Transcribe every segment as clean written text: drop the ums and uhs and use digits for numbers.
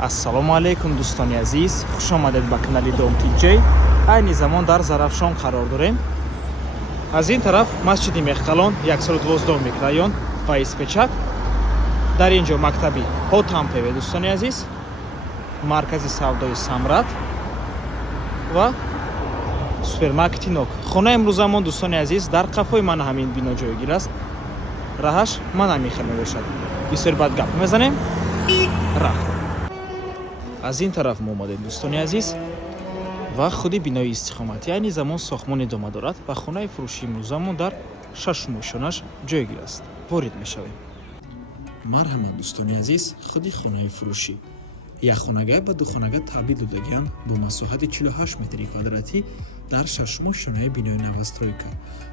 ассалому алайкум дӯстони азиз, хуш омадед ба канали Dom TJ. айни замон дар Зарафшон қарор дорем. аз ин тараф масҷиди Мехкалон 112 микрорайон Фаизпечак, дар ин ҷо мактаби Ҳотампеве дӯстони азиз, маркази савдои Самрат ва супермаркети Нок. Хона имрӯзамон дӯстони азиз дар қафои ман ҳамин бино ҷойгир аст. раҳаш мана мехел мебошад. бисёр бад гап мезанем. рафт. аз ин тараф мо омадем дӯстони азиз ва худи бинои истиқомати айни замон сохмон идома дорад ва хонаи фурӯши имрӯзамон дар шашум ошонаш ҷойгир аст. ворид мешавем. марҳамат дӯстони азиз, худи хонаи фурӯшӣ якхонага ба духонага табдил додагиянд бо масоҳати 48 метри квадратӣ дар шашум ошонаи бинои навастройка.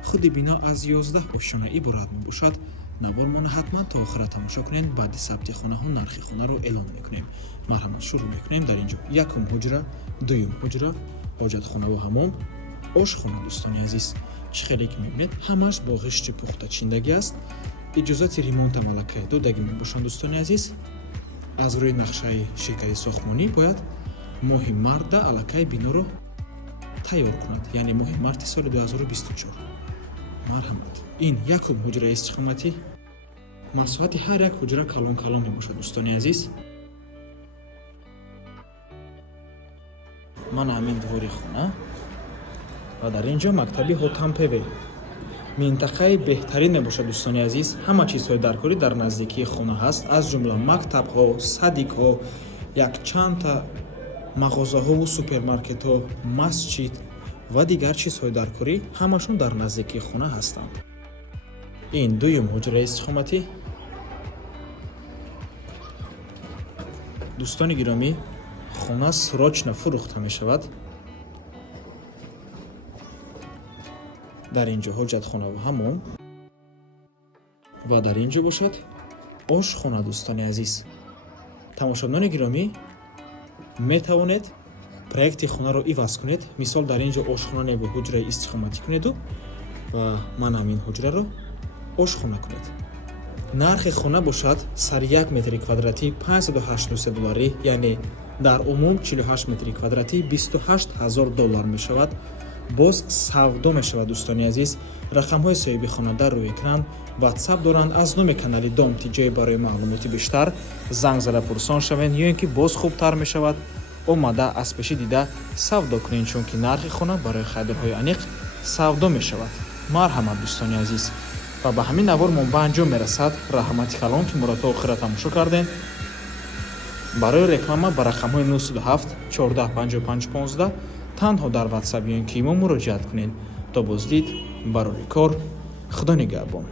худи бино аз 11 ошона иборат мебошад. навормона ҳатман то охира тамошо кунед. баъди сабти хонаҳо нархи хонаро эълон мекунем. марҳамат, шурӯъ мекунем. дар ин ҷо якум ҳуҷра, дуюм ҳуҷра, ҳоҷатхонаву ҳаммом, ошхона дӯстони азиз. чӣ хеле ки мебинед, ҳамаш бо ғишти пухта чиндагӣ аст. иҷозати ремонтам аллакай додагӣ мебошанд дӯстони азиз. аз рӯи нақшаи ширкати сохтмонӣ бояд моҳи марда аллакай биноро тайёр кунад, яъне моҳи марти соли 2024. марҳамат, ин якум ҳуҷраи истиқоматӣ. масоҳати ҳар як ҳуҷра калон калон мебошад дӯстони азиз. ман ҳамин двори хона ва дар ин ҷо мактаби Ҳотампеве. минтақаи беҳтарин мебошад дӯстони азиз. ҳама чизҳои даркорӣ дар наздикии хона ҳаст, аз ҷумла мактабҳо, садикҳо, якчандта мағозаҳову супермаркетҳо, масҷид ва дигар чизҳои даркорӣ ҳамашон дар наздикии хона ҳастанд. ин дуюм ҳуҷраи истиқоматӣ. дӯстони гиромӣ, хона срочно фурӯхта мешавад. дар ин ҷо ҳоҷатхонаву ҳаммом ва дар ин ҷо бошад ошхона дӯстони азиз. тамошобинони гиромӣ, метавонед проекти хонаро иваз кунед. мисол дар ин ҷо ошхона неву ҳуҷраи истиқоматӣ кунеду ва ман ҳамин ҳуҷраро ошхона кунед. нархи хона бошад сари 1 метри квадратӣ $583, яъне дар умум 48 метри квадратӣ $28,000 мешавад. боз савдо мешавад дӯстони азиз. рақамҳои соҳиби хона дар рӯи экран ватсап доранд. аз номи канали Dom TJ барои маълумоти бештар занг зада пурсон шавед, ё ин ки боз хубтар мешавад омада аз пеши дида савдо кунед, чунки нархи хона барои харидорҳои аниқ савдо мешавад. марҳамат дӯстони азиз, ва ба ҳамин навор мо ба анҷом мерасад. раҳмати калон ки моро то охира тамошо кардем. барои реклама ба рақамҳои 907 14 55 15 танҳо дар ватсап ё ин ки имо муроҷиат кунед. то боздид барои кор. худо нигаҳбон.